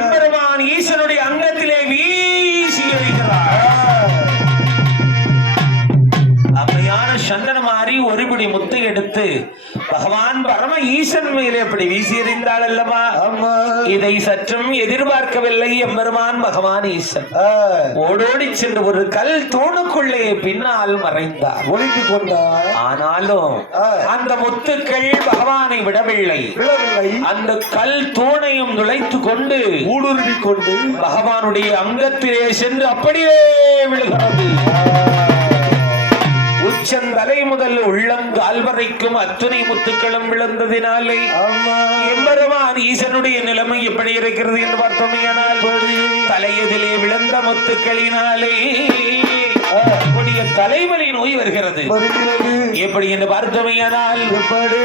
எம்பெருமான் ஈசனுடைய அங்கத்திலே வீசி எறிகிறார். அம்மையான சந்தனமாரி ஒருபடி முத்தை எடுத்து பகவான் பரம ஈசன் மேலே அப்படி வீசி எறிந்தாள் அல்லவா. இதை சற்றும் எதிர்பார்க்கவில்லை எம்பெருமான் பகவான் ஈசன். ஓடோடி சென்று ஒரு கல் தூணுக்குள்ளே பின்னால் மறைந்தார், ஒளிந்து கொண்டார். ஆனாலும் அந்த முத்துக்கள் பகவானை விடவில்லை. அந்த கல் தூணையும் நுழைத்து கொண்டு ஊடுருவி கொண்டு பகவானுடைய அங்கத்திலே சென்று அப்படியே விழுகிறது. உச்சந்தலை முதல் உள்ளம் கால் வரைக்கும் அத்துணை முத்துக்களும் விழுந்ததினாலே எம்பெருமான் ஈசனுடைய நிலைமை எப்படி இருக்கிறது என்று பார்த்தோமையானால் தலையதிலே விழுந்த முத்துக்களினாலே கொடிய தலைவலி நோய் வருகிறது. எப்படி என்று பார்த்தோமையானால்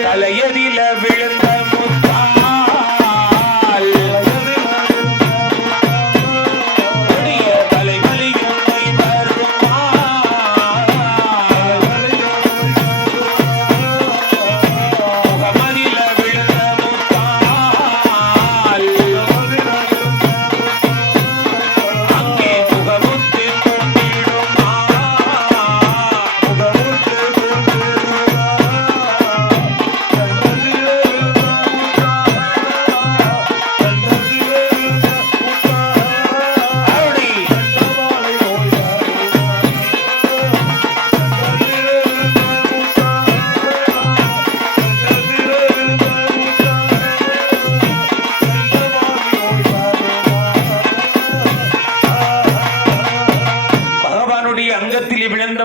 தலையதில விழுந்த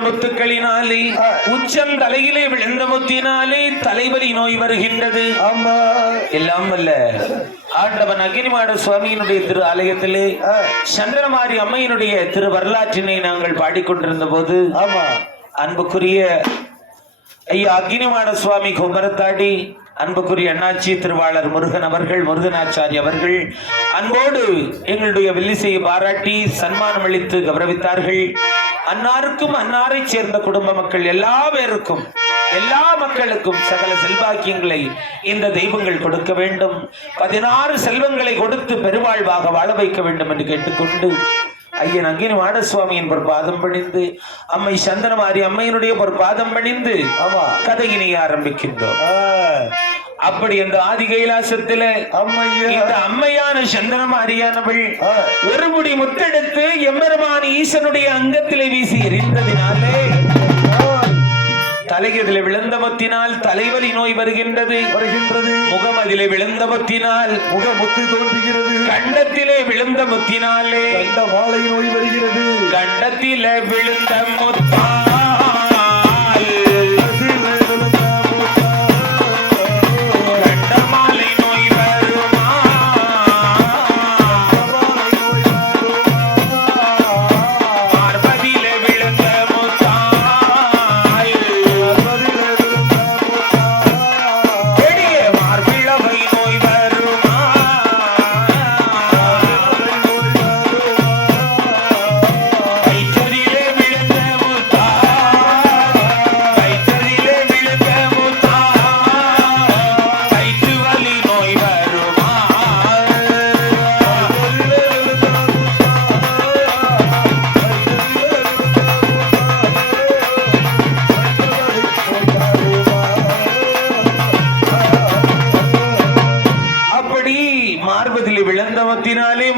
முத்துக்களினாலே உச்சம் தலையிலே விழுந்த முத்தினாலே தலைவலி நோய் வருகின்றது. எல்லாம் அல்ல ஆண்டவன் அக்னிமாட சுவாமியினுடைய திரு ஆலயத்திலே சந்திரமாரி அம்மையினுடைய திரு வரலாற்றினை நாங்கள் பாடிக்கொண்டிருந்த போது அன்புக்குரிய ஐயா அக்னிமாட சுவாமி குமரத்தாடி அன்புக்குரிய அண்ணாச்சி திருவாளர் முருகன் அவர்கள், முருகனாச்சாரி அவர்கள் அன்போடு எங்களுடைய வில்லிசையை பாராட்டி சன்மானம் அளித்து கௌரவித்தார்கள். அன்னாருக்கும் அன்னாரை சேர்ந்த குடும்ப மக்கள் எல்லா பேருக்கும் எல்லா மக்களுக்கும் சகல செல்வாக்கியங்களை இந்த தெய்வங்கள் கொடுக்க வேண்டும். 16 செல்வங்களை கொடுத்து பெருவாழ்வாக வாழ வைக்க வேண்டும் என்று கேட்டுக்கொண்டு ஐயன் அங்கினி மாடசுவாமியின் ஒரு பாதம் பணிந்து அம்மை சந்தனமாரி அம்மையினுடைய ஒரு பாதம் பணிந்து கதையினை ஆரம்பிக்கின்றோம். அப்படி அந்த ஆதி கைலாசத்தில இந்த அம்மையான சந்தனமாரியானவள் ஒரு முடி முத்தெடுத்து எம்பெருமான் ஈசனுடைய அங்கத்திலே வீசி எறிந்ததினாலே தலையதிலே விழுந்த முத்தினால் தலைவலி நோய் வருகின்றது. முகம் அதிலே விழுந்த முத்தினால் முகமுத்து தோன்றுகிறது. கண்டத்திலே விழுந்த முத்தினாலே வாழை நோய் வருகிறது. கண்டத்திலே விழுந்த முத்தா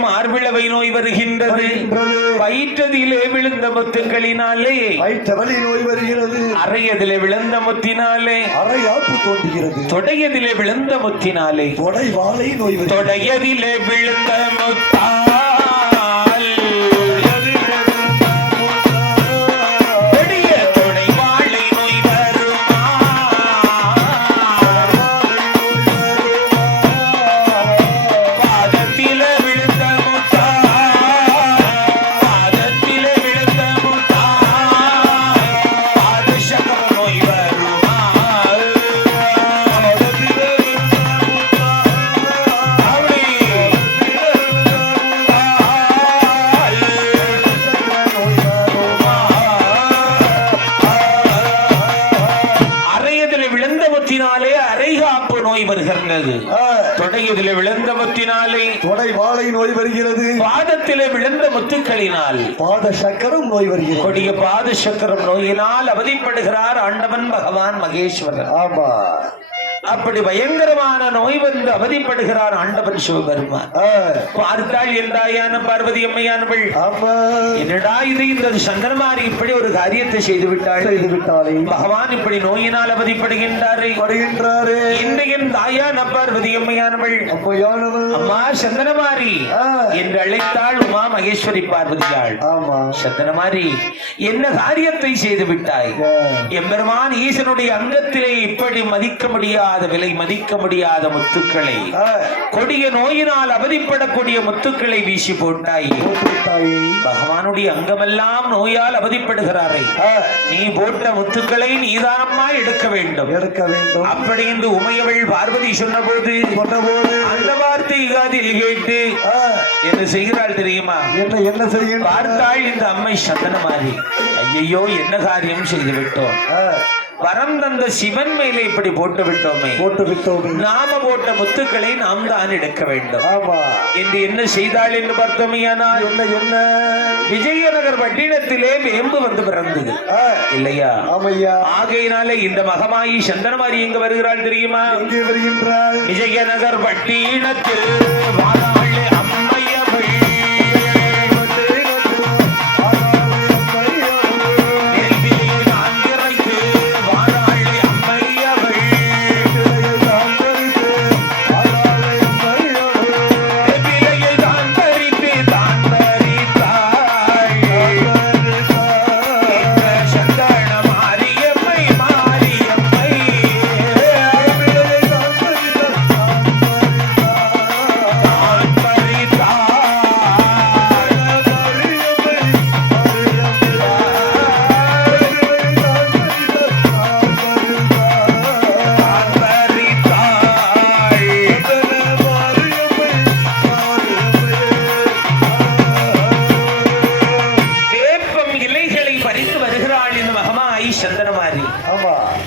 மார்பிளவை நோய் வருகின்றது. வயிற்றதிலே விழுந்த முத்துக்களினாலே வயிற்றவலி நோய் வருகிறது. அறையதிலே விழுந்த முத்தினாலே அறையாப்பு தோன்றுகிறது. தொடையதிலே விழுந்த முத்தினாலே தொடை வாழை நோய். தொடையதிலே விழுந்த முத்தா தொடையிலே விழுந்த முத்தினாலே தொடை வாழை நோய் வருகிறது. பாதத்திலே விழுந்த முத்துக்களினால் பாத சக்கரம் நோய் வருகிறது. கொடிய பாத சக்கரம் நோயினால் அவதிப்படுகிறார் ஆண்டவன் பகவான் மகேஸ்வரன். ஆமா, அப்படி பயங்கரமான நோய் வந்து அவதிப்படுகிறார் ஆண்டவன் சிவபெருமான். பார்த்தாள் என்றாயான பார்வதி அம்மையானவள், என்னடா இது, இந்த சந்திரமாரி இப்படி ஒரு காரியத்தை செய்து விட்டாளே, பகவான் இப்படி நோயினால் அவதிப்படுகின்றாரே. இன்றைய தாயான பார்வதி அம்மையானவள், அம்மா சந்திரமாரி என்று அழைத்தாள் உமா மகேஸ்வரி பார்வதியாள். சந்திரமாரி, என்ன காரியத்தை செய்து விட்டாய்? எம்பெருமான் ஈசனுடைய அங்கத்திலே இப்படி மதிக்க முடியாது, விலை மதிக்க முடியாத முத்துக்களை, கொடிய நோயினால் அவதிப்படக்கூடிய முத்துக்களை வீசி போட்டாய். பகவானுடைய அங்கமெல்லாம் நோயால் அவதிப்படுகிறாரே, நீ போட்ட முத்துக்களை நீதானம்மா எடுக்க வேண்டும். அப்படி என்று உமையவள் பார்வதி சொன்னபோது அந்த வார்த்தை காதில் கேட்டு என்ன செய்கிறாள் தெரியுமா? என்ன செய்ய பார்த்தாள் இந்த அம்மை சந்தனமாரி. ஐயோ, என்ன காரியம் செய்து விட்டோம், வரம் தந்த சிவன் மேலே இப்படி போட்டு விட்டோமே, நாம போட்ட முத்துக்களை நாம் தான் எடுக்க வேண்டும் என்று என்ன செய்தாள் என்று பார்த்தோமையானால், விஜயநகர் பட்டினத்திலே வேம்பு வந்து பிறந்தது இல்லையா? ஆகையினாலே இந்த மகமாயி சந்தனமாரி எங்க வருகிறாள் தெரியுமா? விஜயநகர் பட்டினத்தில் வாழாள் அம்மையவள்,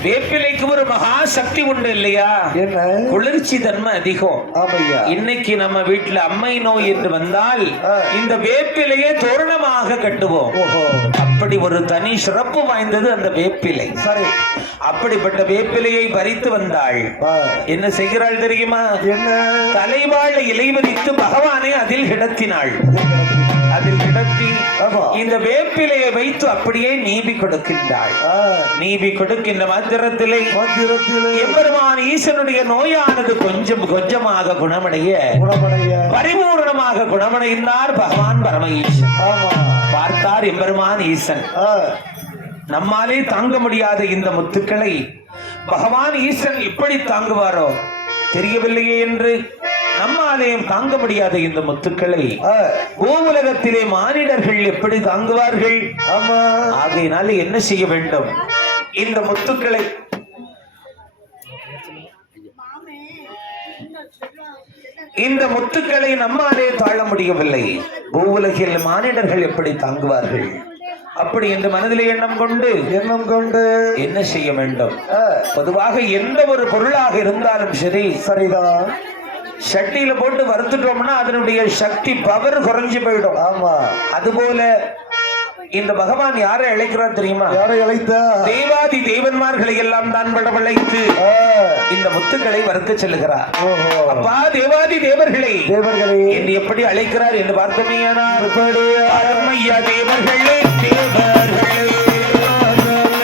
வேப்பிலைக்கு ஒரு மகா சக்தி உண்டு இல்லையா? குளிர்ச்சி தன்மை அதிகம். இன்னைக்கு நம்ம வீட்டுல அம்மை நோய் என்று வந்தால் இந்த வேப்பிலையை தோரணமாக கட்டுவோம். அப்படி ஒரு தனி சிறப்பு வாய்ந்தது அந்த வேப்பிலை. சரி, அப்படிப்பட்ட வேப்பிலையை பறித்து வந்தாள். என்ன செய்கிறாள் தெரியுமா? தலைவாழ இலை விரித்து பகவானை அதில் கிடத்தினாள். அதில் கிடத்தி இந்த வேப்பிலையை வைத்து அப்படியே நீவி கொடுக்கின்றாள். நீவி கொடுக்கின்ற மாத்திரத்திலே எம்பெருமான் ஈசனுடைய நோயானது கொஞ்சம் கொஞ்சமாக குணமடைய பரிபூர்ணமாக குணமடைந்தார் பகவான் பரம ஈசன். பார்த்தார் எம்பெருமான் ஈசன், நம்மாலே தாங்க முடியாத இந்த முத்துக்களை பகவான் ஈசன் இப்படி தாங்குவாரோ தெரியவில்லையே என்று நம்மாலேயும் தாங்க முடியாத இந்த முத்துக்களை பூவுலகத்திலே மானிடர்கள் எப்படி தாங்குவார்கள்? ஆகையினால என்ன செய்ய வேண்டும்? இந்த முத்துக்களை நம்மாலே தாழ முடியவில்லை. பூவுலகில் மானிடர்கள் எப்படி தாங்குவார்கள்? அப்படி என்று மனதிலே எண்ணம் கொண்டு என்ன செய்ய வேண்டும்? பொதுவாக எந்த ஒரு பொருளாக இருந்தாலும் சரி, சரிதான், சட்டியில போட்டு வறுத்துட்டோம்னா அதனுடைய சக்தி பவர் குறைஞ்சு போயிடும். அதுபோல இந்த பகவான் யாரை அழைக்கிறார் தெரியுமா? யாரை அழைத்தா? தேவாதி தேவன்மார்களை எல்லாம் தான் வளைத்து இந்த முத்துக்களை வறுக்க செல்லுகிறார். அப்பா தேவாதி தேவர்களை என்று எப்படி அழைக்கிறார் என்று பார்த்தோமேயானால், அருமையா தேவர்களே, தேவர்களே ஒன்று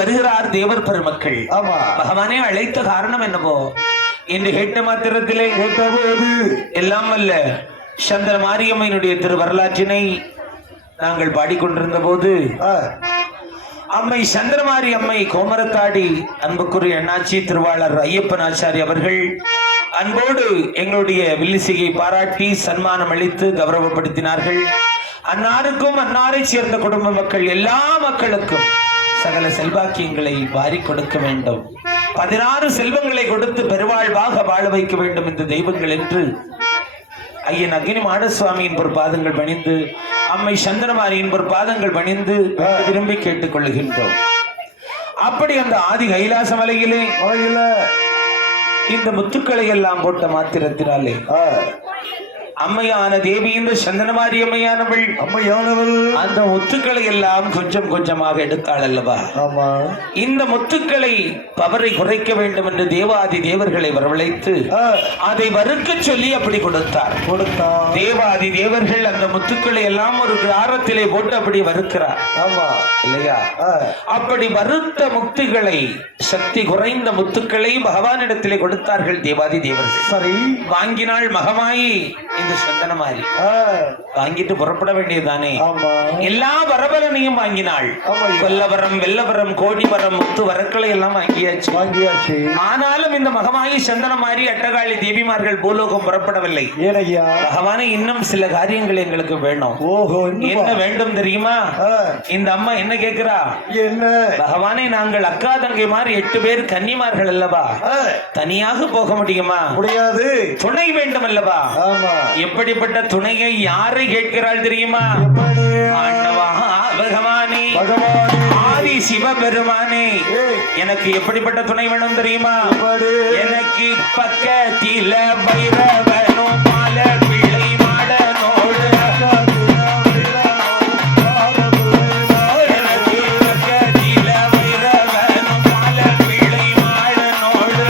வருகிறார் தேவர் பெருமக்கள். ஆமா பகவானே அழைத்த காரணம் என்னவோ என்று கேட்ட மாத்திரத்திலே கேட்டபோது எல்லாம் அல்ல சந்திர மாரியம்மனுடைய திரு வரலாற்றினை நாங்கள் பாடிக்கொண்டிருந்த போது அம்மை சந்திரமாரி அம்மை கோமரத்தாடி அன்புக்குரிய அண்ணாச்சி திருவாளர் ஐயப்பன் ஆச்சாரி அவர்கள் அன்போடு எங்களுடைய வில்லிசையை பாராட்டி சன்மானம் அளித்து கௌரவப்படுத்தினார்கள். அன்னாருக்கும் அன்னாரை சேர்ந்த குடும்ப மக்கள் எல்லா மக்களுக்கும் சகல செல்வாக்கியங்களை வாரி கொடுக்க வேண்டும், 16 செல்வங்களை கொடுத்து பெருவாழ்வாக வாழ வைக்க வேண்டும் இந்த தெய்வங்கள் என்று ஐயன் அக்னி மாடசுவாமியின் ஒரு பாதங்கள் பணிந்து அம்மை சந்திரமாரியின் ஒரு பாதங்கள் பணிந்து விரும்பி கேட்டுக் கொள்ளுகின்றோம். அப்படி அந்த ஆதி கைலாச மலையிலே இந்த முத்துக்களை எல்லாம் போட்ட மாத்திரத்தினாலே அம்மையான தேவி இந்த சந்தனமாரி அம்மையானவள் அந்த முத்துக்களை எல்லாம் கொஞ்சம் கொஞ்சமாக எடுத்தாள் அல்லவா? இந்த முத்துக்களை பவரை குறைக்க வேண்டும் என்று தேவாதி தேவர்களை வரவழைத்து அதை வறுக்க சொல்லி அப்படி கொடுத்தார். தேவாதி தேவர்கள் அந்த முத்துக்களை எல்லாம் ஒரு காரத்திலே போட்டு அப்படி வறுக்கிறார் இல்லையா? அப்படி வறுத்த முத்துக்களை சக்தி குறைந்த முத்துக்களை பகவானிடத்திலே கொடுத்தார்கள் தேவாதி தேவர்கள். சரி, வாங்கினாள் மகமாயி இந்த சந்தனமாரி. வாங்கிட்டு புறப்பட வேண்டியதுதானே? எல்லா வரபலனையும் வாங்கினாள். கொல்லவரம், வெல்லவரம், கோடிவரம், முத்து வரக்களை எல்லாம் வாங்கியாச்சு. ஆனாலும் இந்த மகமாயி சந்தனமாரி அட்டகாளி தேவிமார்கள் பூலோகம் புறப்படவில்லை. பகவானே இன்னும் சில காரியங்கள் எங்களுக்கு வேணும். என்ன வேண்டும் தெரியுமா? இந்த அம்மா என்ன கேட்கிறா? என்ன பகவானே, நாங்கள் அக்கா தங்கைமார் 8 பேர் கன்னிமார்கள் அல்லவா? தனியாக போக முடியுமா? முடியாது. துணை வேண்டும் அல்லவா? எப்படிப்பட்ட துணையை யாரை கேட்கிறாள் தெரியுமா? ஆண்டவா பகவானே, ஆதி சிவபெருமானே, எனக்கு எப்படிப்பட்ட துணை வேணும் தெரியுமா? எனக்கு பக்கத்தில வைரவனும் மால பிள்ளை மாடனோடு, எனக்கு பக்கத்தில வைரவனும் மால பிள்ளை மாடனோடு,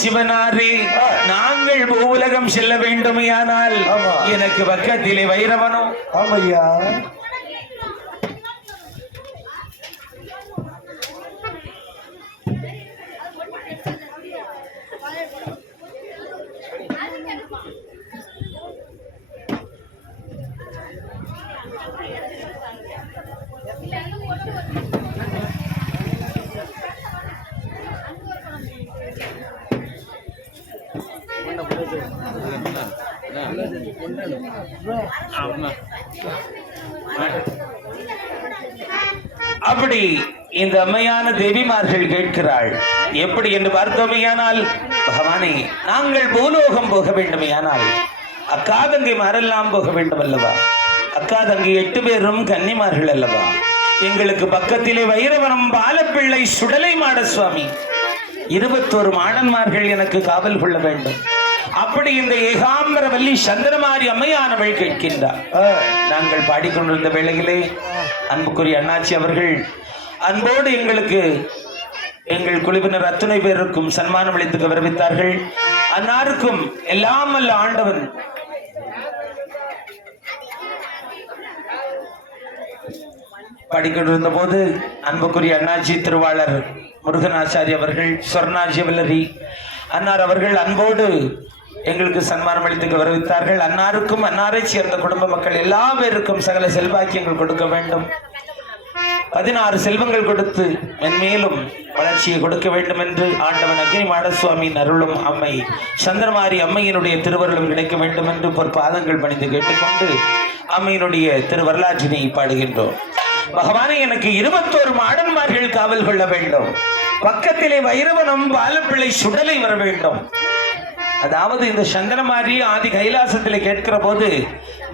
சிவனாரே, நாங்கள் பூவுலகம் செல்ல வேண்டுமையானால் எனக்கு பக்கத்திலே வைரவனோ ஆமையா அப்படி இந்த அம்மையான தேவிமார்கள் கேட்கிறாள். எப்படி என்று பார்த்தோமையானால், பகவானே, நாங்கள் பூலோகம் போக வேண்டுமையானால் அக்கா தங்கை மாரெல்லாம் போக வேண்டும் அல்லவா? அக்கா தங்கை 8 பேரும் கன்னிமார்கள் அல்லவா? எங்களுக்கு பக்கத்திலே வைரவனம் பாலப்பிள்ளை சுடலை மாட சுவாமி 21 மாடன்மார்கள் எனக்கு காவல் கொள்ள வேண்டும். அப்படி இந்த ஏகாம்பரவல்லி சந்திரமாரி அம்மையானவள் கேட்கின்றார். நாங்கள் பாடிக்கொண்டிருந்த வேளையிலே அன்புக்குரிய அண்ணாச்சி அவர்கள் அன்போடு எங்களுக்கு எங்கள் குழுவினர் அத்துணை பேருக்கும் சன்மானம் அளித்து கௌரவித்தார்கள். அன்னாருக்கும் எல்லாம் அல்ல ஆண்டவன் பாடிக்கொண்டிருந்த போது அன்புக்குரிய அண்ணாச்சி திருவாளர் முருகனாச்சாரி அவர்கள், சொர்ணாஜி வல்லரி அன்னார் அவர்கள் அன்போடு எங்களுக்கு சன்மானம் அளித்து கௌரவித்தார்கள். அன்னாருக்கும் அன்னாரை சேர்ந்த குடும்ப மக்கள் எல்லா பேருக்கும் சகல செல்வாக்கியங்கள் கொடுக்க வேண்டும். 16 செல்வங்கள் கொடுத்து மென்மேலும் வளர்ச்சியை கொடுக்க வேண்டும் என்று ஆண்டவன் அக்னி மாடசுவாமியின் அருளும் அம்மை சந்திரமாரி அம்மையினுடைய திருவருளும் கிடைக்க வேண்டும் என்று பாதங்கள் பணிந்து கேட்டுக்கொண்டு அம்மையினுடைய திருவரலாற்றினை பாடுகின்றோம். பகவானே, எனக்கு 21 மாடன்மார்கள் காவல் கொள்ள வேண்டும். பக்கத்திலே வைரவனம் பாலப்பிள்ளை சுடலை வர வேண்டும். அதாவது இந்த சந்திரமாரி ஆதி கைலாசத்திலே கேட்கிற போது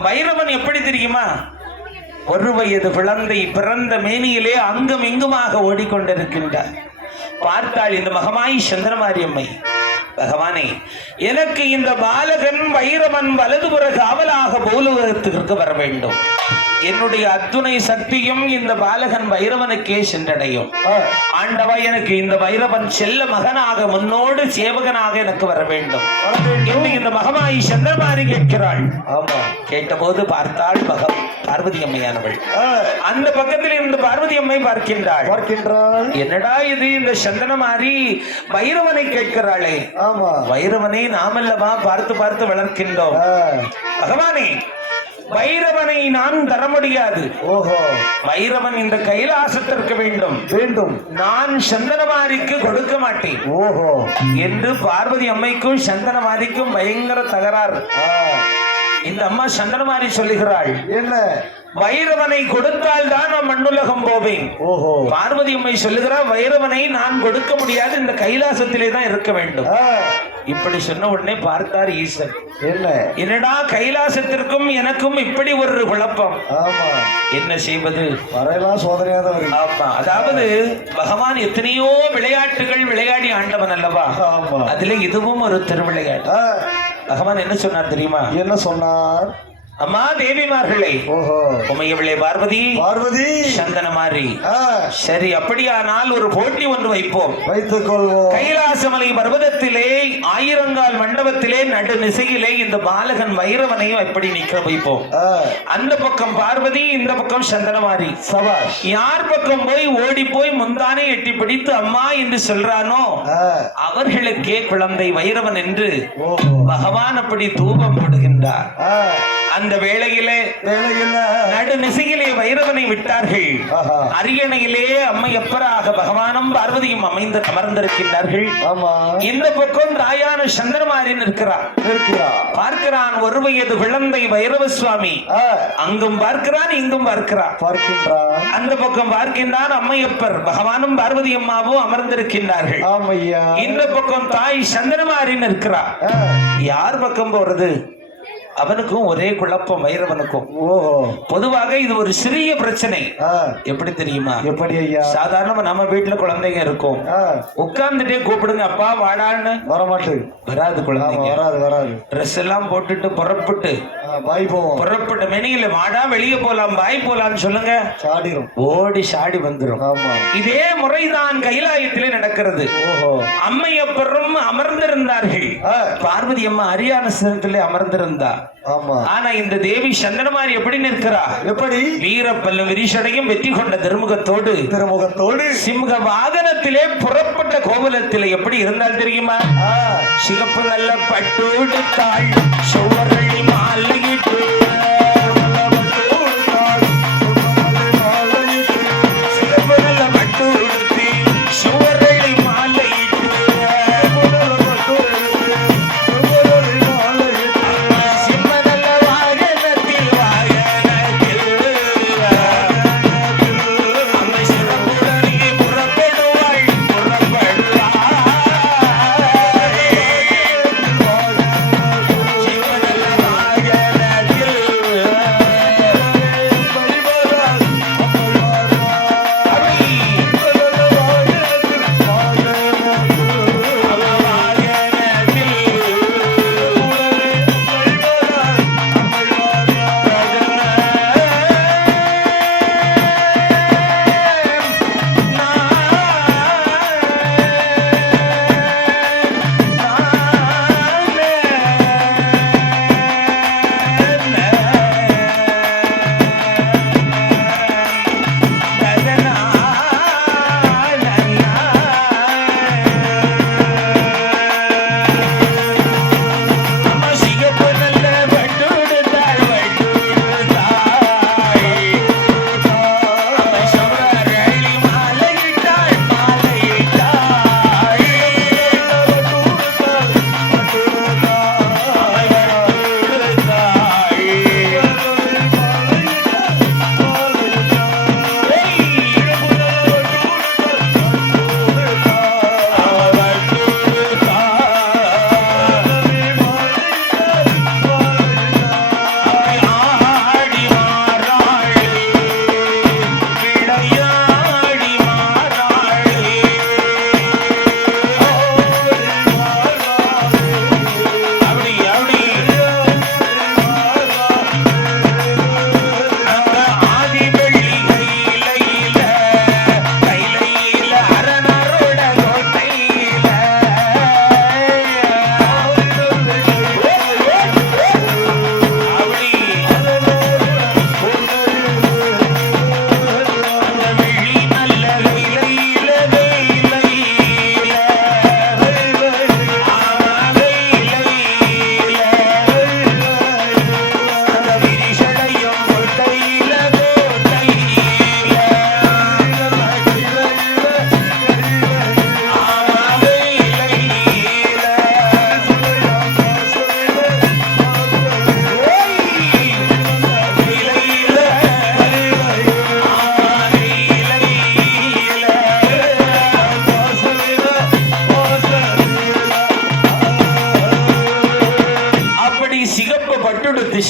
வைரவன் எப்படி தெரியுமா? 1 வயது குழந்தை பிறந்த மேனியிலே அங்கும் இங்குமாக ஓடிக்கொண்டிருக்கின்றார். பார்த்தாள் இந்த மகமாயி சந்திரமாரி அம்மை, பகவானே, எனக்கு இந்த பாலகன் வைரவன் வலதுபுற காவலாக பூலோகத்திற்கு வர வேண்டும். என்னுடைய அத்துணை சக்தியும் இந்த பாலகன் வைரவனுக்கே சென்றடையும். ஆண்டவா, எனக்கு இந்த வைரவன் செல்ல மகனாக முன்னோடு சேவகனாக எனக்கு வர வேண்டும் என்று இந்த மகமாயி சந்திரமாரி கேட்கிறாள். ஆமா, கேட்டபோது பார்த்தாள் பார்வதி அம்மையானவள். அந்த பக்கத்தில் இருந்து பார்வதி அம்மை பார்க்கின்றாள். என்னடா இது, இந்த சந்திரமாரி வைரவனை கேட்கிறாளே? ஆமா, வைரவனை நாமல்லவா பார்த்து பார்த்து வளர்க்கின்றோம். பகவானே, வைரவனை நான் தர முடியாது. ஓஹோ, வைரவன் இந்த கைலாசத்திற்கு வேண்டும், நான் சந்தனமாரிக்கு கொடுக்க மாட்டேன். ஓஹோ என்று பார்வதி அம்மைக்கும் சந்தனமாரிக்கும் பயங்கர தகராறு. இந்த அம்மா சந்தனமாரி சொல்லுகிறாள், என்ன, வைரவனை கொடுத்தால் தான் நான் மண்ணுலகம் போவேன். ஓஹோ, பார்வதி அம்மை சொல்லுகிறார், வைரவனை நான் கொடுக்க முடியாது, இந்த கைலாசத்திலே தான் இருக்க வேண்டும். இப்படி சொன்ன உடனே பார்த்தார் ஈசன். என்னடா கைலாசத்திற்கும் எனக்கும் இப்படி ஒரு குழப்பம், என்ன செய்வது? ஆமா, அதாவது பகவான் எத்தனையோ விளையாட்டுகள் விளையாடி ஆண்டவன் அல்லவா? அதுல இதுவும் ஒரு திருவிளையாட்டு. பகவான் என்ன சொன்னார் தெரியுமா? என்ன சொன்னார்? அம்மா தேவிமார்களே, உமையவளே பார்வதி, சந்தனமாரி, சரி, அப்படியானால் ஒரு போட்டி ஒன்று வைப்போம். வைத்துக் கொள்வோம். கைலாசமலை பர்வதத்திலே ஆயிரங்கால் மண்டபத்திலே நடு நிசையிலே இந்த பாலகன் வைரவனை எப்படி நிற்க வைப்போம். அந்த பக்கம் பார்வதி, இந்த பக்கம் சந்தனமாரி. சபாஷ். யார் பக்கம் போய் ஓடி போய் முந்தானை எட்டி பிடித்து அம்மா என்று சொல்றானோ அவர்களுக்கே குழந்தை வைரவன் என்று பகவான் அப்படி தூபம் போடுகின்றார். அந்த வேளையிலே நடு நிசையிலே வைரவனை விட்டார்கள். அரியணையிலே அம்மையப்பராக பகவானும் பார்வதியும் அமர்ந்திருக்கின்றார்கள். இந்த பக்கம் தாயான சந்திரமாரி நிற்கிறார். பார்க்கிறான் 1 வயது குழந்தை வைரவ சுவாமி. அங்கும் பார்க்கிறான், இங்கும் பார்க்கிறான். அந்த பக்கம் பார்க்கின்றான் அம்மையப்பர், பகவானும் பார்வதி அம்மாவும் அமர்ந்திருக்கின்றார்கள். இந்த பக்கம் தாய் சந்திரமாரி நிற்கிறார். யார் பக்கம் போறது? அவனுக்கும் ஒரே குழப்பம், வைரவனுக்கும். பொதுவாக இது ஒரு சிறிய பிரச்சனை. எப்படி தெரியுமா? எப்படி ஐயா? சாதாரணமா நம்ம வீட்டுல குழந்தைங்க இருக்கும், உட்கார்ந்துட்டே கூப்பிடுங்க அப்பா வாடான்னு, வராது குழந்தைங்க. ட்ரெஸ் எல்லாம் போட்டுட்டு புறப்பட்டு புறப்பட்டு மெனியில வாடா வெளியே போலாம் பாய் போலான்னு சொல்லுங்க, ஓடி சாடி வந்துடும். இதே முறைதான் கைலாயத்திலே நடக்கிறது. அம்மையப்பரும் அமர்ந்திருந்தார்கள், பார்வதி அம்மா அரியான சிரத்திலே அமர்ந்திருந்தார். ஆனா இந்த தேவி சந்தனமாரி எப்படி நிற்கிறா? எப்படி? வீரப்பல்லும் விரிசடையும் வெற்றி கொண்ட திருமுகத்தோடு சிம்ஹ வாகனத்திலே புறப்பட்ட கோவலத்திலே எப்படி இருந்தால் தெரியுமா? சிகப்பு நல்ல பட்டோடு தாள் சுவர்கள் மாலையிட்டு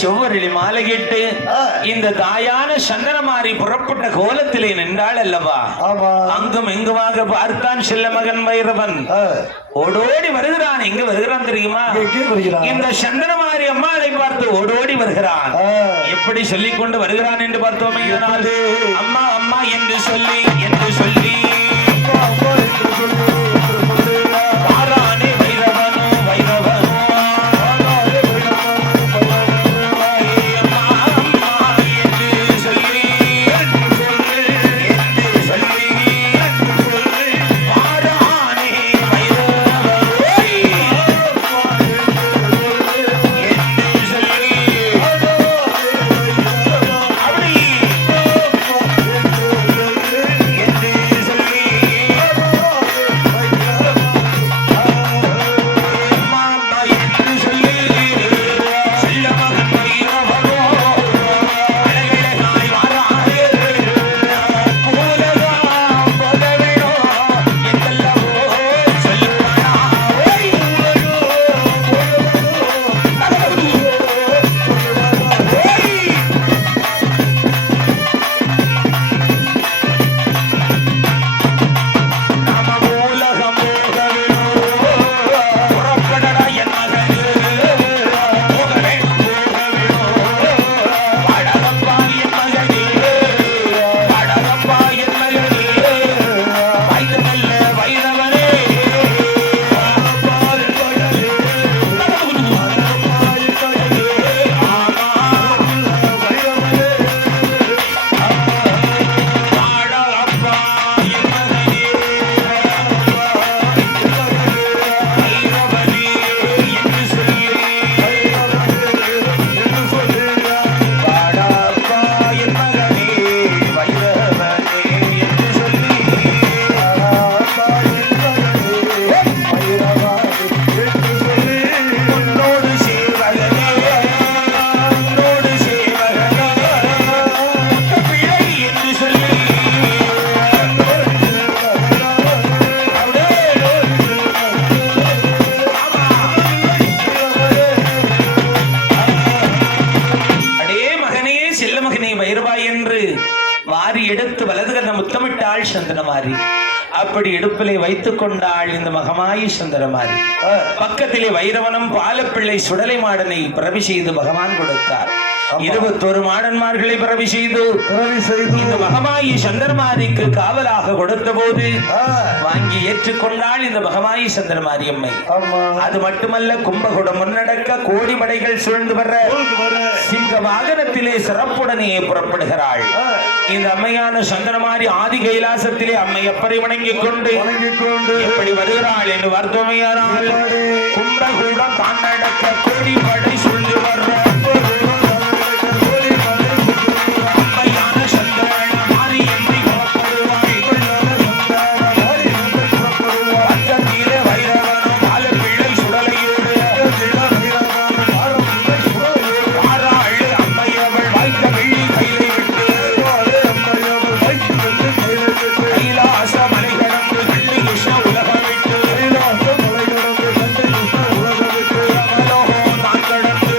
செவ்வரளி மாலையிட்டு இந்த தாயான சந்தனமாரி புறப்பட்ட கோலத்திலே நின்றாள் அல்லவா? ஆமா. அங்கும் இங்குமாக பார்த்தான் செல்ல மகன் வைரவன். ஓடோடி வருகிறான். எங்க வருகிறான் தெரியுமா? இந்த சந்தனமாரி அம்மாளை பார்த்து ஓடோடி வருகிறான். எப்படி சொல்லிக் கொண்டு வருகிறான் என்று பார்த்தோமே, அம்மா அம்மா என்று சொல்லி வாரானே வைரவனோ வைரவனோ, அம்மா அம்மா என்று சொல்லி வாரானே வைரவனோ என்று சொல்லி அப்படி என்று சொல்லி அம்மா அம்மா என்று சொல்லி செல்ல மகன் வைரவனோ அழகழகாய் வாரானே பூலகாம் போகவேணோ என்றல்லவோ சொல்லுவானா. நாம மூலகம் போகவேணோ புறப்படடா என் மகனே, போகவேணும் போகவேணோ பாடகப்பா என் மகனே, பாடகப்பா என் மகனே, வாய்த்த நல்ல வைரவனே பாடகப்பா என் மகனே, வைரவனே என்று சொல்லி பாடகப்பா என் மகனே, வைரவனே என்று சொல்லி உன்னோடு சேவகனே, உன்னோடு சேவகனே பிழை என்று சொல்லி அடே மகனே செல்ல மகனே வைரவா என்று வாரி எடுத்து வலது கண்ண முத்தமிட்டாள் சந்தனமாரி. அப்படி இடுப்பிலே வைத்துக் கொண்டாள் இந்த மகமாயி சந்தனமாரி. பக்கத்திலே வைரவனும் பாலப்பிள்ளை சுடலை மாடனை பிறவி செய்து பகவான் கொடுத்தார். 21 மாடன்மார்களை பிறவி செய்து இந்த மகமாயி சந்தனமாரிக்கு காவலாக கொடுத்த போது வாங்கி ஏற்றுக்கொண்டாள் இந்த மகமாயி சந்தனமாரி அம்மை. அது மட்டுமல்ல, கும்பகுடம் முன்னடக்க கோடி படைகள் சூழ்ந்து வர சிங்க வாகனத்திலே சிறப்புடனே புறப்படுகிறாள். இந்த அம்மையான சந்தனமாரி ஆதி கைலாசத்திலே அம்மை அப்பரை வணங்கிக் கொண்டு எப்படி வருகிறாள் என்று வார்த்தோமையானால், கும்பகூடம் தான் நடக்க கோடி படை சூழ்ந்து வர அம்மையான சந்தனமாரி என்று புறப்படுவாள். பக்கத்திலே வைரவனும் பாலப்பிள்ளை சுடலையோடு வாராள் அம்மையவள் வாய்க்க வெள்ளி கையிலை விட்டு கைலாச மலை கடந்து வெள்ளி கிருஷ்ண உலகம் விட்டு யமலோகம் தான் கடந்து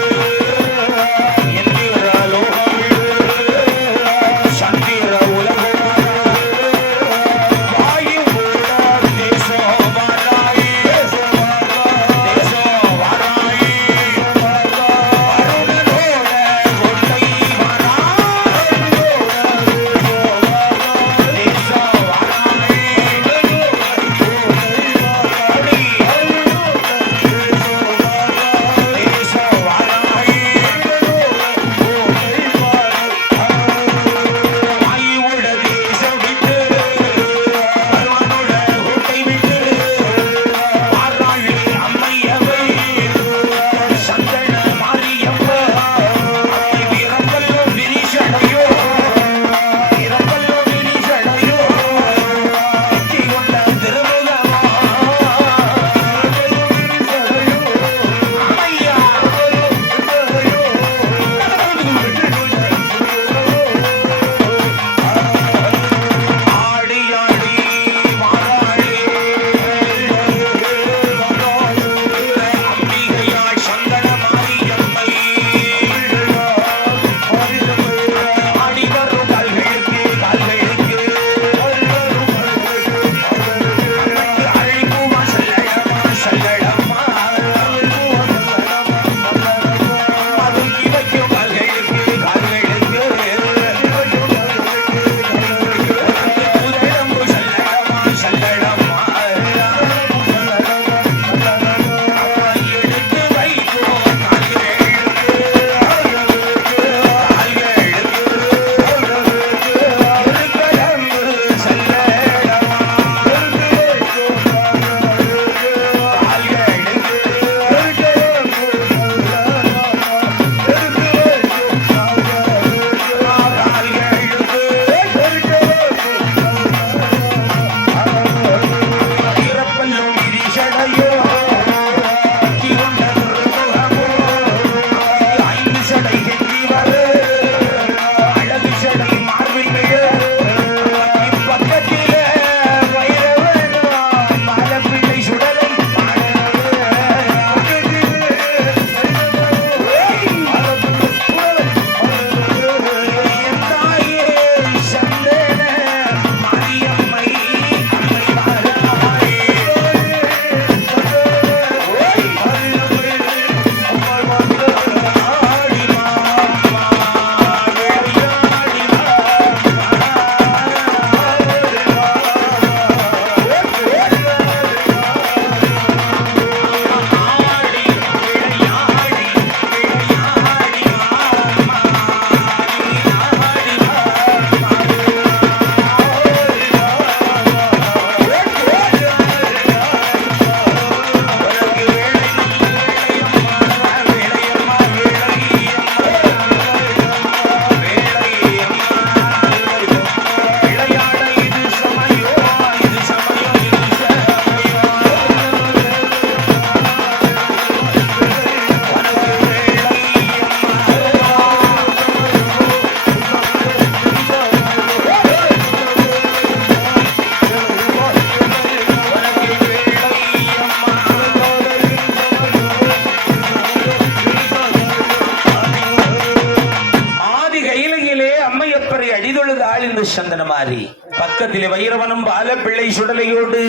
அம்மையப்பரை அடிதொழுதாள் இந்த சந்தனமாரி. பக்கத்திலே வைரவனும் பாலப்பிள்ளை சுடலையோடு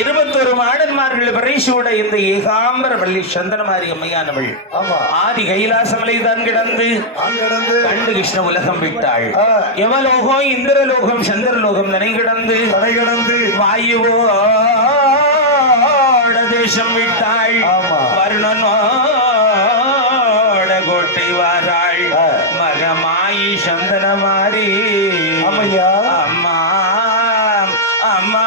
21 மாடன்மார்கள் வரை சூட இந்த ஏகாம்பர வள்ளி சந்தனமாரி அம்மையானவள் ஆதி கைலாசமலை தான் கிடந்து கண்டு கிருஷ்ண உலகம் விட்டாள். யமலோகம் இந்திரலோகம் சந்திரலோகம் நனை கிடந்து வாயுவோ தேசம் விட்டாள். வருணனோட கோட்டை வாராள். மகமாயி சந்தனமாரி அம்மையா அம்மா அம்மா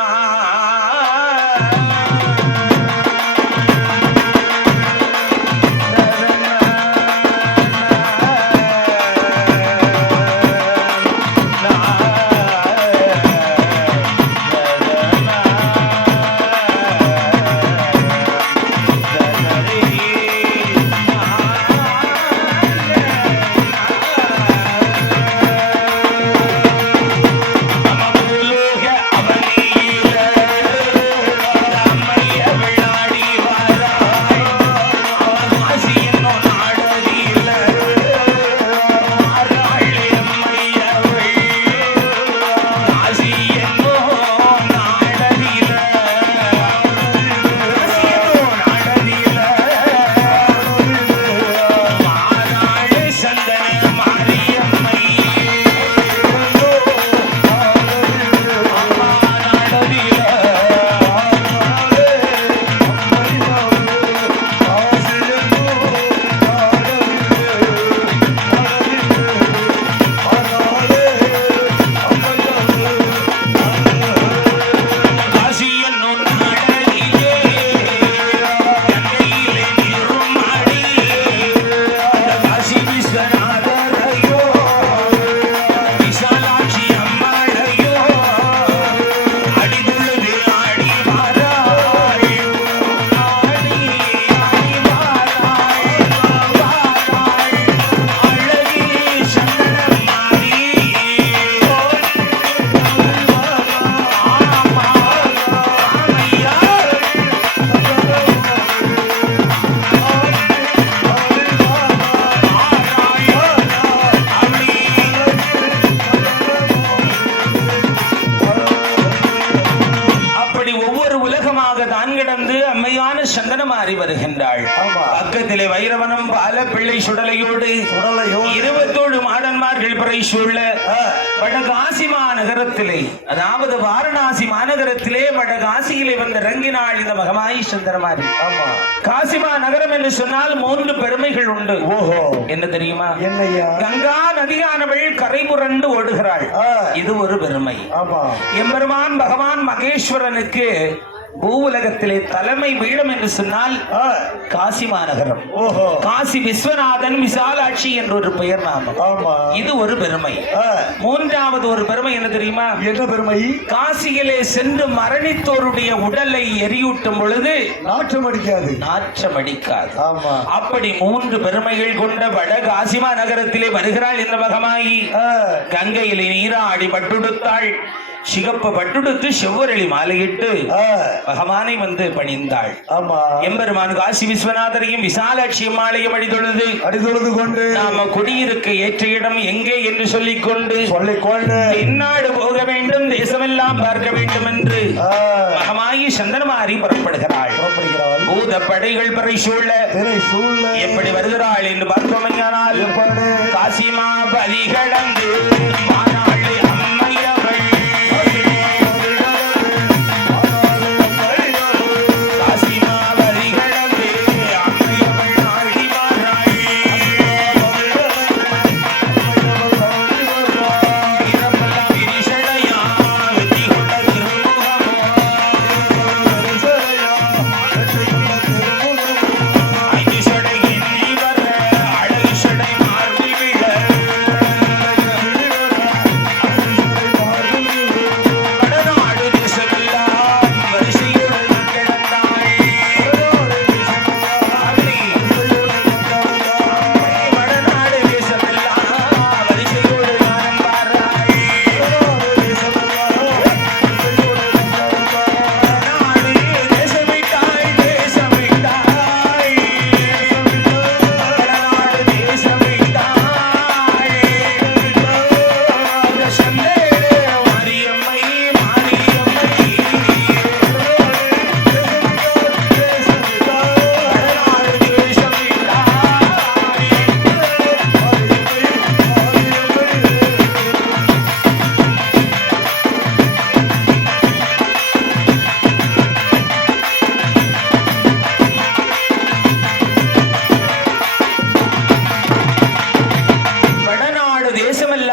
சந்தனமாரி வருகின்றாள். பக்கத்திலே வைரவனும் பாலப்பிள்ளை சுடலையோடு 21 மாடன்மார்கள் பிறை சூழ வடகாசி மாநகரத்திலே, அதாவது வாரணாசி மாநகரத்திலே வடகாசியிலே வந்து இறங்கினாள் இந்த மகமாயி சந்தனமாரி. காசிமா நகரம் என்று சொன்னால் 3 பெருமைகள் உண்டு. ஓஹோ, என்ன தெரியுமா? என்னையா? கங்கா நதியானவள் கரை புரண்டு ஓடுகிறாள். இது ஒரு பெருமை. எம்பெருமான் பகவான் மகேஸ்வரனுக்கு பூவுலகத்திலே தலைமை பீடம் என்று சொன்னால் காசி மாநகரம். காசி விஸ்வநாதன் விசாலாட்சி என்ற ஒரு பெயர் நாமம். இது ஒரு பெருமை. 3வது ஒரு பெருமை என்ன தெரியுமா? என்ன பெருமை? காசியிலே சென்று மரணித்தோருடைய உடலை எரியூட்டும் பொழுது நாற்றம் அடிக்காது. அப்படி 3 பெருமைகள் கொண்ட வட காசிமா நகரத்திலே வருகிறாள் இந்த மகமாயி. கங்கையிலே நீராடி பட்டுடுத்தாள். சிகப்ப பட்டுடுத்து செவ்வரளி மாலையிட்டு பகவானை வந்து பணிந்தாள். எம்பெருமான் காசி விஸ்வநாதரையும் விசாலாட்சி அம்மாளையும் அடிதொழுது கொண்டு நாம குடியிருக்க ஏற்ற இடம் எங்கே என்று சொல்லிக்கொண்டு இந்நாடு போக வேண்டும், தேசமெல்லாம் பார்க்க வேண்டும் என்று மகமாயி சந்தனமாரி புறப்படுகிறாள். பூத படைகள் பிறை சூழ எப்படி வருகிறாள் என்று பார்த்தோமையானால் காசிமா பலி கடந்து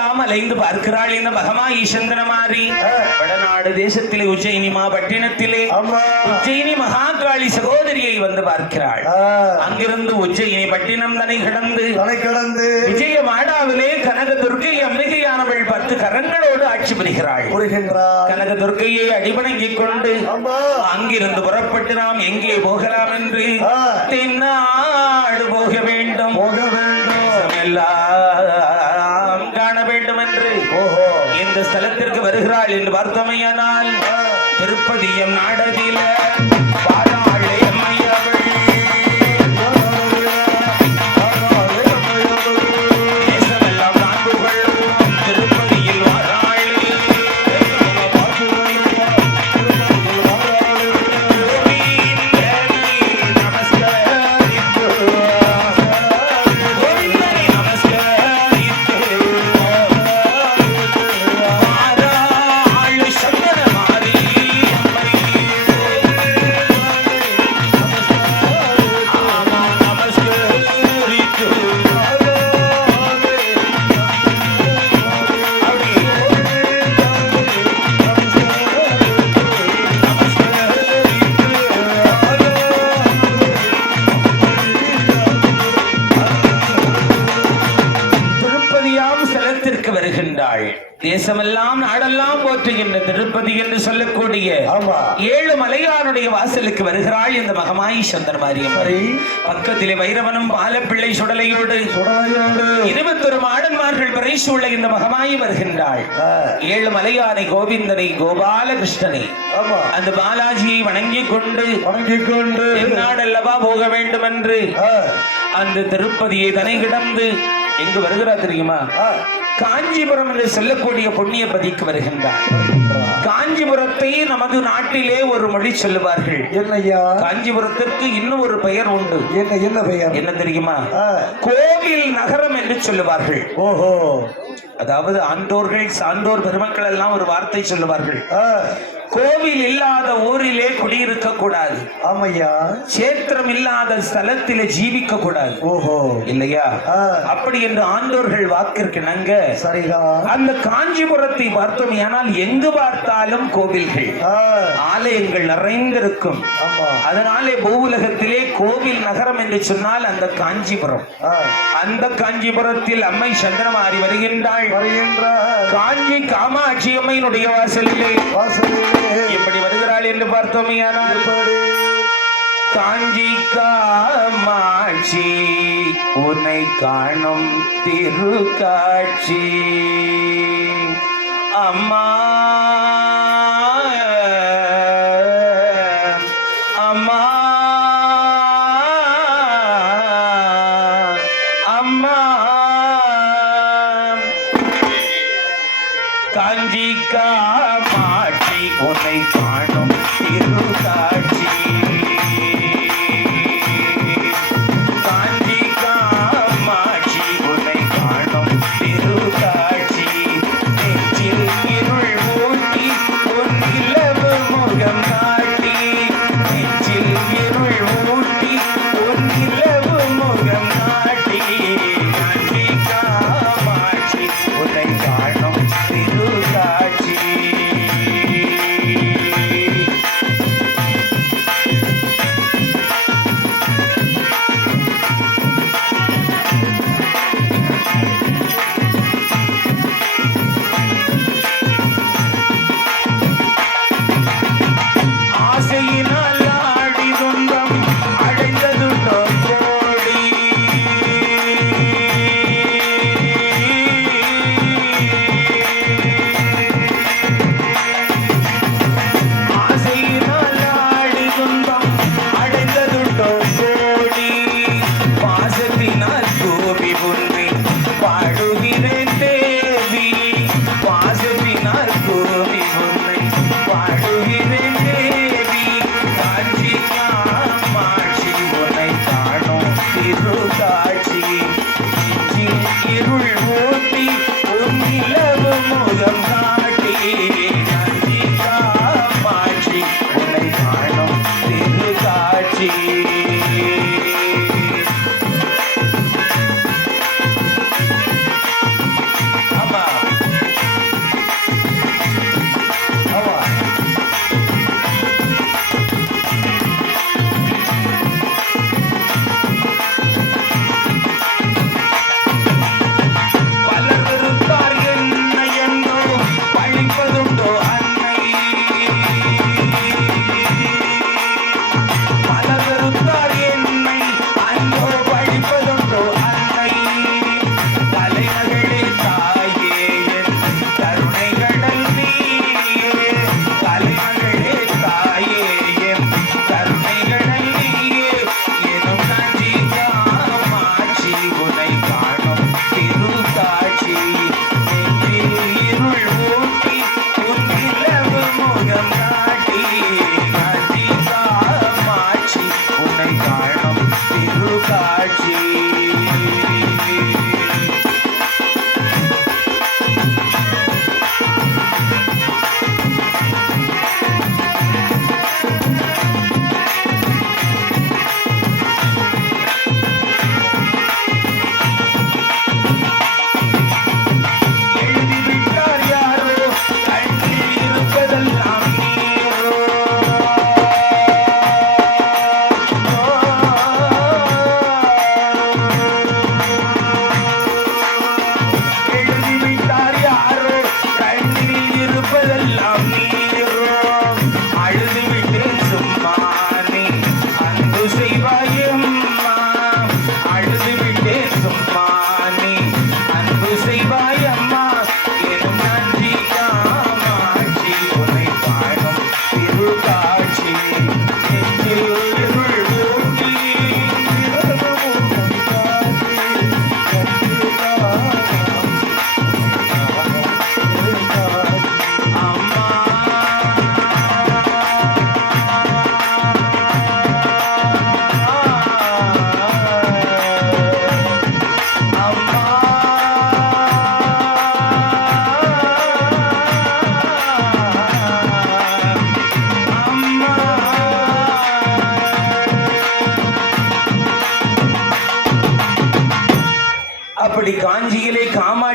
நாடெல்லாம் அலைந்து பார்க்கிறாள் இந்த மகமாயி சந்தனமாரி. வடநாடு தேசத்திலே உஜ்ஜயினி மாவட்டினத்திலே ஆமா உஜ்ஜயினி மகாகாளி சகோதரியை வந்து பார்க்கிறாள். அங்கிருந்து உஜ்ஜயினி பட்டினம் தனை கடந்து விஜய மாடாவிலே கனக துர்க்கை அம்பிகையானவள் 10 கரங்களோடு ஆட்சி புரிகிறாள். கனக துர்க்கையை அடிபணங்கிக் கொண்டு அங்கிருந்து புறப்பட்டு நாம் எங்கே போகலாம் என்று தென்னாடு போக வேண்டும் எல்லாம் காண வேண்டும் என்று இந்த ஸ்தலத்திற்கு வருகிறாள் என்று பார்த்தமையானால் திருப்பதியம் நாடதில பாராளே அம்மையவள் தேசமெல்லாம் நான் புகழும் திருப்பதியில் வாராளே வருகின்றாள். தேசமெல்லாம் நாடெல்லாம் போற்றுகின்ற திருப்பதி என்று சொல்லக்கூடிய 7 மலையானுடைய வாசலுக்கு வருகிறாள் இந்த மகமாயி சந்தனமாரியம்மன். பக்கத்திலே வைரவனும் பாலப்பிள்ளை சுடலையோடு 21 மாடன்மார்கள் பிறைசூழ இந்த மகமாயி வருகின்றாள். 7 மலையானை கோவிந்தனை கோபாலகிருஷ்ணனை அந்த பாலாஜியை வணங்கிக் கொண்டு நாடல்லவா போக வேண்டும் என்று அந்த திருப்பதியை தனை கிடந்து எங்கு வருகிறார் தெரியுமா? காஞ்சிபுரம் என்று சொல்லக்கூடிய புண்ணியபதிக்கு வருகின்றார். காஞ்சிபுரத்தை நமது நாட்டிலே ஒரு மொழி சொல்லுவார்கள். என்னையா? காஞ்சிபுரத்திற்கு இன்னும் ஒரு பெயர் உண்டு. என்ன பெயர்? என்ன தெரியுமா? கோவில் நகரம் என்று சொல்லுவார்கள். ஓஹோ. அதாவது ஆண்டோர்கள் சான்றோர் பெருமக்கள் எல்லாம் ஒரு வார்த்தை சொல்லுவார்கள். கோவில் இல்லாத ஊரிலே குடியிருக்க கூடாது. ஆமையா. சேத்திரம் இல்லாத ஸ்தலத்திலே ஜீவிக்க கூடாது. ஓஹோ. இல்லையா? அப்படி என்று ஆண்டோர்கள் வாக்கிற்கு நங்க சரிதான். அந்த காஞ்சிபுரத்தை பார்த்தோம். ஆனால் எங்கு பார்த்தாலும் கோவில்கள் ஆலயங்கள் நிறைந்திருக்கும். அதனாலே பூவுலகத்திலே கோவில் நகரம் என்று சொன்னால் அந்த காஞ்சிபுரம். அந்த காஞ்சிபுரத்தில் அம்மை சந்தனமாரி வருகின்றாள். காஞ்சி காமாட்சி அம்மையினுடைய வாசலிலே எப்படி வருகிறாள் என்று பார்த்தோமையானால் காஞ்சி காமாட்சி உன்னை காணும் திருக்காட்சி அம்மா அம்மா அம்மா காஞ்சி காமாட்சி உன்னை காணும் திருக்காட்சி காஞ்சி காமாட்சி உன்னை காணும் திருக்காட்சி நெஞ்சில் இருள் ஊட்டி உன் இலவு முகம் காட்டி நெஞ்சில் இருள் ஊட்டி உன் இலவு முகம் காட்டி காஞ்சி காமாட்சி உன்னை காணும் திருக்காட்சி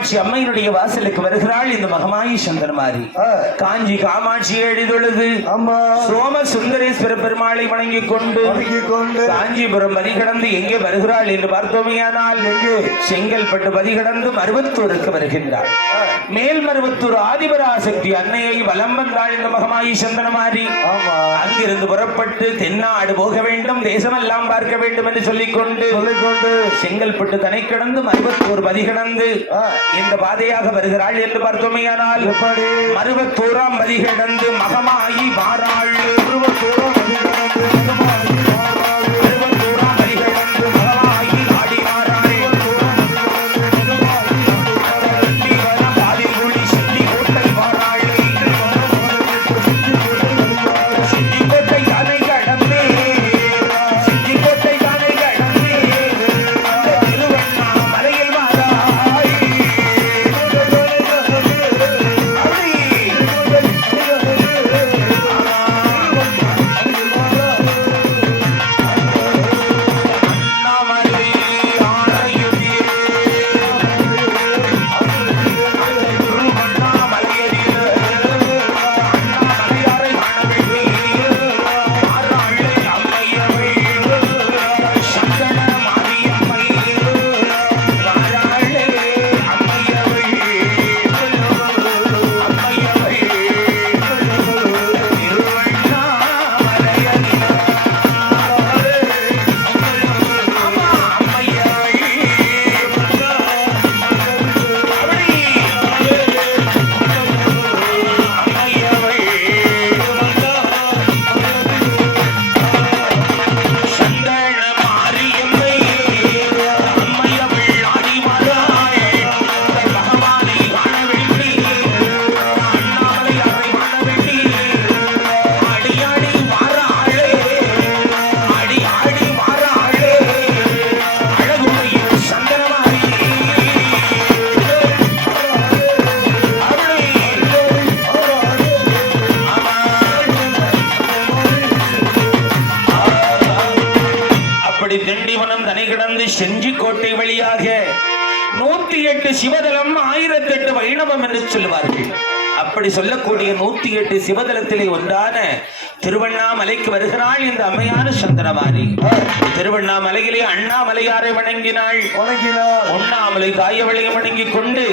காமாட்சி அம்மையினுடைய வாசலுக்கு வருகிறாள் இந்த மகமாயி சந்தனமாரி. காஞ்சி காமாட்சி எழுதொழுது ஆமா சோம சுந்தரேஸ்வர பெருமாளை வணங்கிக் கொண்டு காஞ்சிபுரம் பதி கடந்து எங்கே வருகிறாள் என்று பார்த்தோமையானால் எங்கே செங்கல்பட்டு பதி கடந்து மருவத்தூருக்கு வருகின்றாள். மேல் மருவத்தூர் ஆதிபராசக்தி அன்னையை வலம் வந்தாள் இந்த மகமாயி சந்தனமாரி. அங்கிருந்து புறப்பட்டு தென்னாடு போக வேண்டும், தேசமெல்லாம் பார்க்க வேண்டும் என்று சொல்லிக்கொண்டு செங்கல்பட்டு தனை கடந்து மருவத்தூர் பதி கடந்து இந்த பாதையாக வருகிறாள் என்று பார்த்தோமையானால் மருவத்தூராம் பதி கடந்து மகமாயி வாராள். மருவத்தூராம் பதி கடந்து மகமாயி ஆடி வாராள். செஞ்சிக்கோட்டை வழியாக 108 சிவதலம் 1008 வைணவம் என்று சொல்லுவார்கள். அப்படி சொல்லக்கூடிய 108 சிவதலத்திலே ஒன்றான திருவண்ணாமலைக்கு வருகிறாள் இந்த அம்மையான சந்தனமாரி. திருவண்ணாமலையிலே அண்ணாமலையாரை வணங்கினாள். உண்ணாமலை தாயவளையை வணங்கிக் கொண்டு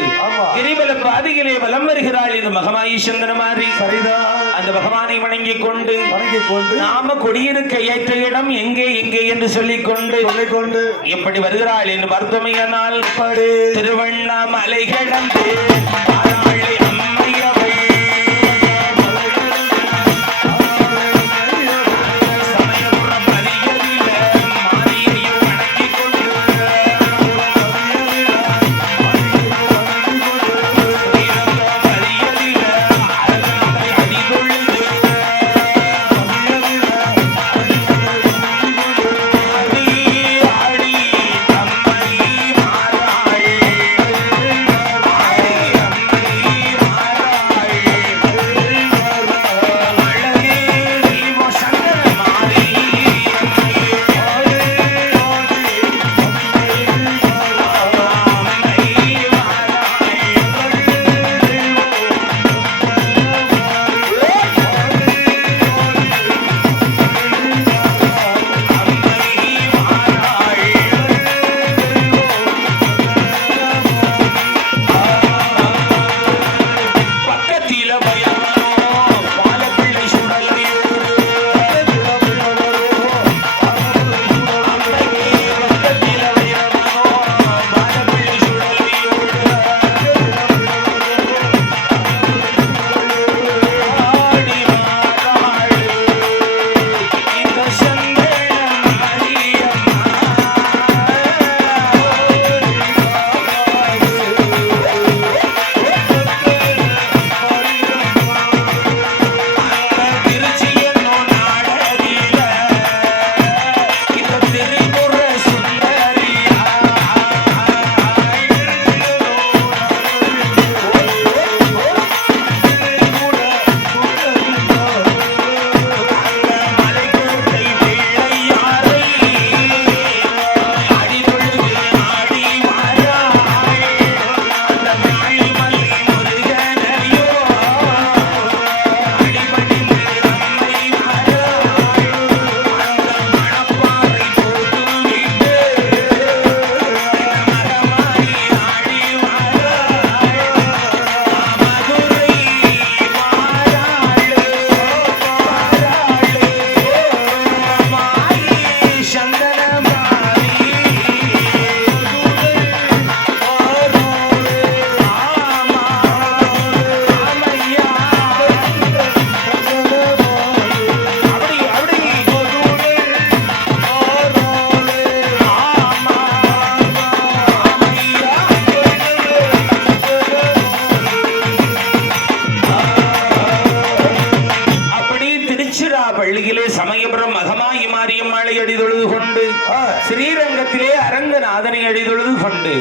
கிரிவல பாதையிலே வலம் வருகிறாள் இந்த மகமாயி சந்தனமாரி. அந்த பகவானை வணங்கிக் கொண்டு நாம கொடியிருக்க ஏற்ற இடம் எங்கே எங்கே என்று சொல்லிக் கொண்டு எப்படி வருகிறாள் என்று பார்த்தோமையானால் திருவண்ணாமலை கடந்து பள்ளியிலே சமயபுரம் மகமாயி மாரியம்மாளை அடிதொழுது கொண்டு ஸ்ரீரங்கத்திலே அரங்கநாதனை அடிதொழுது கொண்டு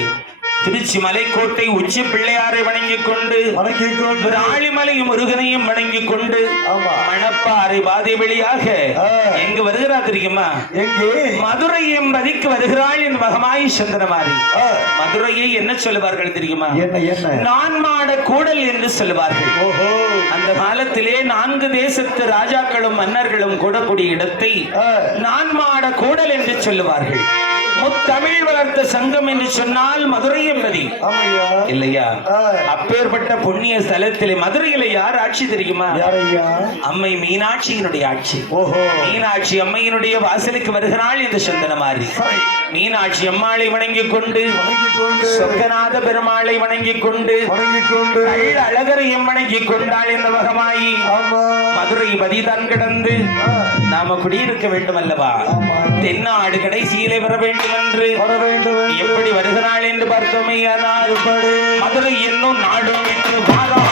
திருச்சி மலைக்கோட்டை உச்சி பிள்ளையாரை வணங்கிக் கொண்டு ஆழிமலை முருகனையும் வணங்கிக் கொண்டு மணப்பாறை பாதை வழியாக எங்கு வருகிறார் தெரியுமா? மதுரை என்பதிக்கு வருகிறாள் இந்த மகமாயி சந்திரமாரி. மதுரையை என்ன சொல்லுவார்கள் தெரியுமா? நான்மாட கூடல் என்று சொல்லுவார்கள். அந்த காலத்திலே 4 தேசத்து ராஜாக்களும் மன்னர்களும் கூடக்கூடிய இடத்தை நான்மாட கூடல் என்று சொல்லுவார்கள். முத்தமிழ் வளர்த்த சங்கம் என்று சொன்னால் மதுரை என்பது இல்லையா? அப்பேற்பட்ட புண்ணிய ஸ்தலத்திலே மதுரையில யார் ஆட்சி தெரியுமா? அம்மை மீனாட்சியினுடைய ஆட்சி. மீனாட்சி அம்மையினுடைய வாசலுக்கு வருகிறாள் இந்த சந்தனமாரி. மீனாட்சி அம்மாளை வணங்கிக் கொண்டு சொக்கநாத பெருமாளை வணங்கிக் கொண்டு அழகரையும் வணங்கிக் கொண்டாள் இந்த மகமாயி. மதுரை பதிதான் கிடந்து நாம குடியிருக்க வேண்டும் அல்லவா? தென்னாடு கடைசியிலே வர வேண்டும் என்று எப்படி வருகிறாள் என்று பார்த்தோமையானால் மதுரை என்னும் நாடும் என்று வாராள்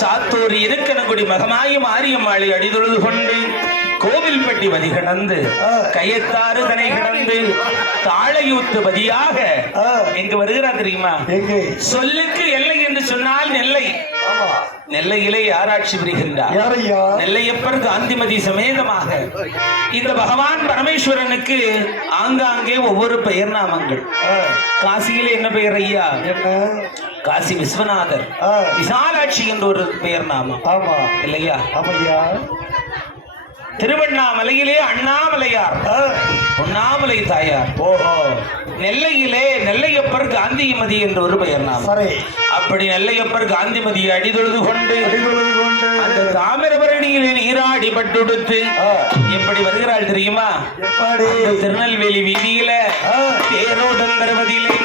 சாத்தூர் இருக்கனகுடி மகமாயி மாரியம்மாளை அடிதொழுது கொண்டு கோவில்பட்டி வதி கடந்து கையத்தாறு தனை கடந்து தாழையூத்து பதியாக எங்கு வருகிறார் தெரியுமா? சொல்லுக்கு எல்லை என்று சொன்னால் நெல்லை. நெல்லையிலே யார் ஆட்சி புரிகின்றார்? நெல்லையப்பர் காந்திமதி சமேதமாக இந்த பகவான் பரமேஸ்வரனுக்கு ஆங்காங்கே ஒவ்வொரு பெயர் நாமங்கள். காசியிலே என்ன பெயர் ஐயா? காசி விஸ்வநாதர். விசாலாட்சி என்ற ஒரு பெயர் நாமம் இல்லையா? திருவண்ணாமலையிலே அண்ணாமலையார், உண்ணாமலை தாயார். நெல்லையிலே நெல்லையப்பர் காந்திமதி என்ற ஒரு பெயர் நாமம். அப்படி நெல்லையப்பர் காந்திமதியை அடிதொழுது கொண்டு அந்த தாமிரபரணியிலே நீராடி பட்டுடுத்து எப்படி வருகிறாள் தெரியுமா? திருநெல்வேலி வீதியில தேரோட்டம் தருவதில்லை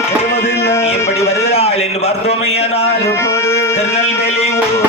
எப்படி வருகிறாள் என்று பார்த்தோமையானால் திருநெல்வேலி ஊர்